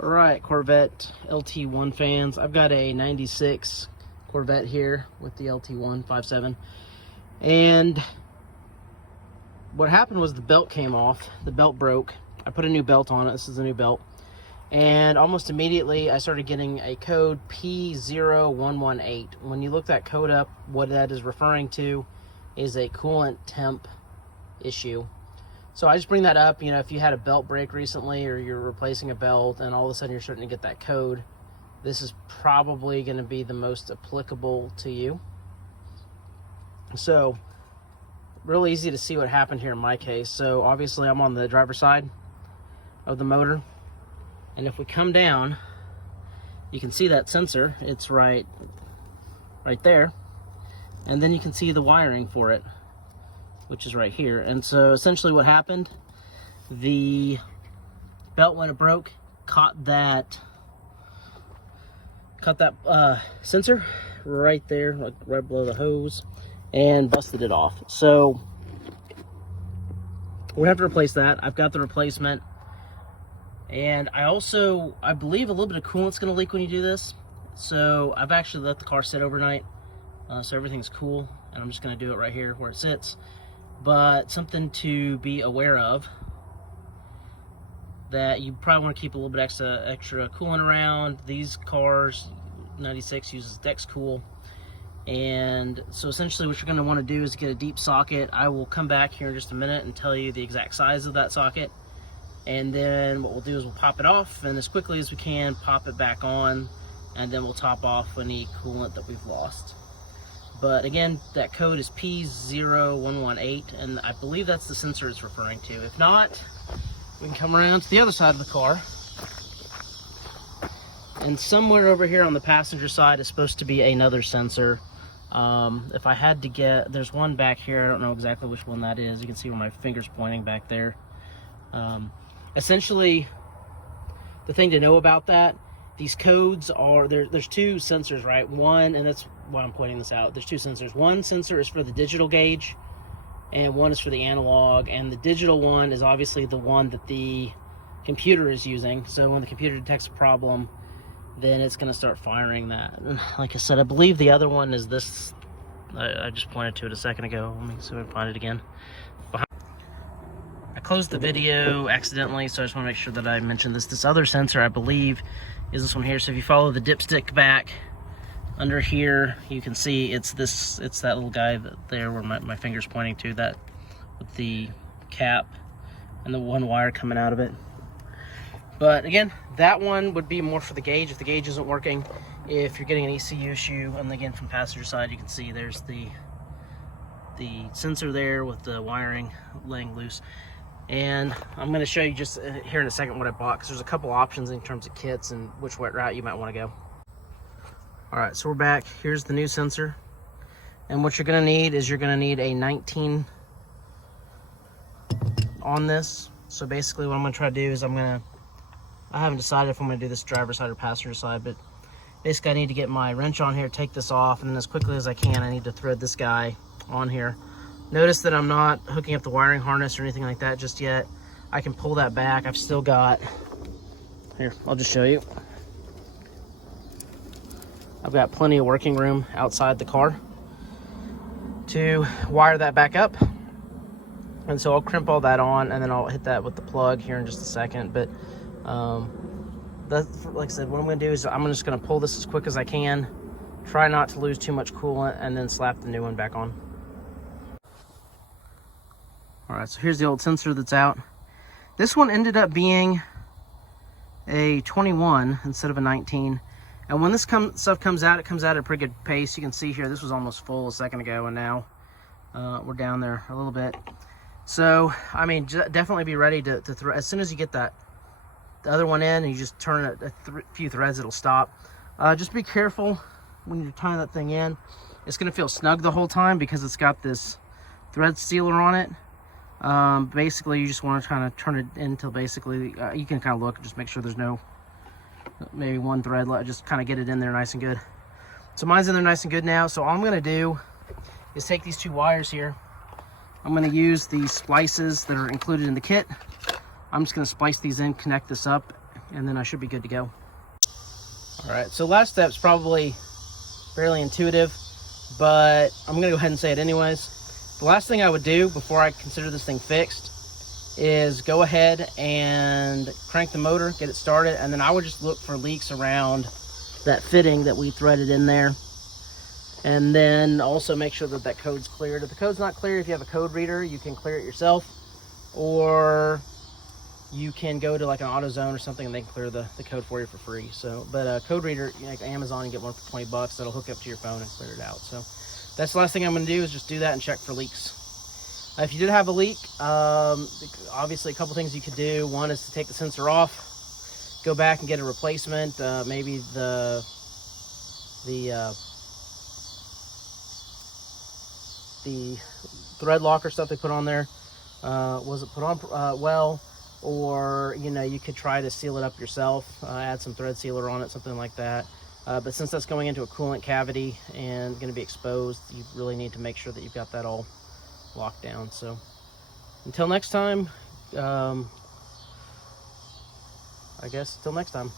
All right, Corvette LT1 fans. I've got a 96 Corvette here with the LT1 5.7. And what happened was the belt came off. The belt broke. I put a new belt on it. This is a new belt. And almost immediately I started getting a code P0118. When you look that code up, what that is referring to is a coolant temp issue. So I just bring that up, if you had a belt break recently or you're replacing a belt and all of a sudden you're starting to get that code, this is probably going to be the most applicable to you. So real easy to see what happened here in my case. So obviously I'm on the driver's side of the motor, and if we come down, you can see that sensor. It's right there, and then you can see the wiring for it, which is right here. And so essentially what happened, the belt, when it broke, caught that sensor right there, like right below the hose, and busted it off. So we're gonna have to replace that. I've got the replacement, and I believe a little bit of coolant's gonna leak when you do this. So I've actually let the car sit overnight, so everything's cool, and I'm just gonna do it right here where it sits. But something to be aware of, that you probably want to keep a little bit extra coolant around. These cars, 96 uses Dex Cool. And so essentially what you're going to want to do is get a deep socket. I will come back here in just a minute and tell you the exact size of that socket. And then what we'll do is we'll pop it off, and as quickly as we can, pop it back on, and then we'll top off any coolant that we've lost. But again, that code is P0118, and I believe that's the sensor it's referring to. If not, we can come around to the other side of the car. And somewhere over here on the passenger side is supposed to be another sensor. If I had to get, there's one back here. I don't know exactly which one that is. You can see where my finger's pointing back there. Essentially, the thing to know about that, these codes are, there's two sensors, right? One, and that's why I'm pointing this out, there's two sensors. One sensor is for the digital gauge, and one is for the analog. And the digital one is obviously the one that the computer is using. So when the computer detects a problem, then it's going to start firing that. Like I said, I believe the other one is this. I just pointed to it a second ago. Let me see if I can find it again. I closed the video accidentally, so I just want to make sure that I mentioned this. This other sensor, I believe, is this one here. So if you follow the dipstick back under here, you can see it's that little guy there where my finger's pointing to, that with the cap and the one wire coming out of it. But again, that one would be more for the gauge if the gauge isn't working. If you're getting an ECU issue, and again from passenger side, you can see there's the sensor there with the wiring laying loose. And I'm going to show you just here in a second what I bought, because there's a couple options in terms of kits and which route you might want to go. All right, so we're back. Here's the new sensor. And what you're going to need is a 19 on this. So basically what I'm going to try to do is I haven't decided if I'm going to do this driver's side or passenger side, but basically I need to get my wrench on here, take this off, and then as quickly as I can, I need to thread this guy on here. Notice that I'm not hooking up the wiring harness or anything like that just yet. I can pull that back. I've still got, here, I'll just show you. I've got plenty of working room outside the car to wire that back up. And so I'll crimp all that on, and then I'll hit that with the plug here in just a second. But that's, like I said, what I'm going to do is I'm just going to pull this as quick as I can, try not to lose too much coolant, and then slap the new one back on. All right, so here's the old sensor that's out. This one ended up being a 21 instead of a 19. And when this stuff comes out, it comes out at a pretty good pace. You can see here, this was almost full a second ago, and now we're down there a little bit. So, I mean, definitely be ready to throw. As soon as you get the other one in and you just turn a few threads, it'll stop. Just be careful when you're tying that thing in. It's going to feel snug the whole time because it's got this thread sealer on it. Basically, you just want to kind of turn it until basically you can kind of look and just make sure there's no, maybe one thread left. Just kind of get it in there nice and good. So mine's in there nice and good now. So all I'm going to do is take these two wires here. I'm going to use these splices that are included in the kit. I'm just going to splice these in, connect this up, and then I should be good to go. All right, so last step's probably fairly intuitive, but I'm gonna go ahead and say it anyways. The last thing I would do before I consider this thing fixed is go ahead and crank the motor, get it started, and then I would just look for leaks around that fitting that we threaded in there. And then also make sure that that code's cleared. If the code's not clear, if you have a code reader, you can clear it yourself, or you can go to like an AutoZone or something and they can clear the code for you for free. So, but a code reader, you know, like Amazon, you get one for 20 bucks that'll hook up to your phone and clear it out. So that's the last thing I'm gonna do is just do that and check for leaks. If you did have a leak, obviously a couple things you could do. One is to take the sensor off, go back and get a replacement. Maybe the thread locker stuff they put on there wasn't put on well, or you know, you could try to seal it up yourself, add some thread sealer on it, something like that. But since that's going into a coolant cavity and going to be exposed, you really need to make sure that you've got that all locked down. So until next time, I guess until next time.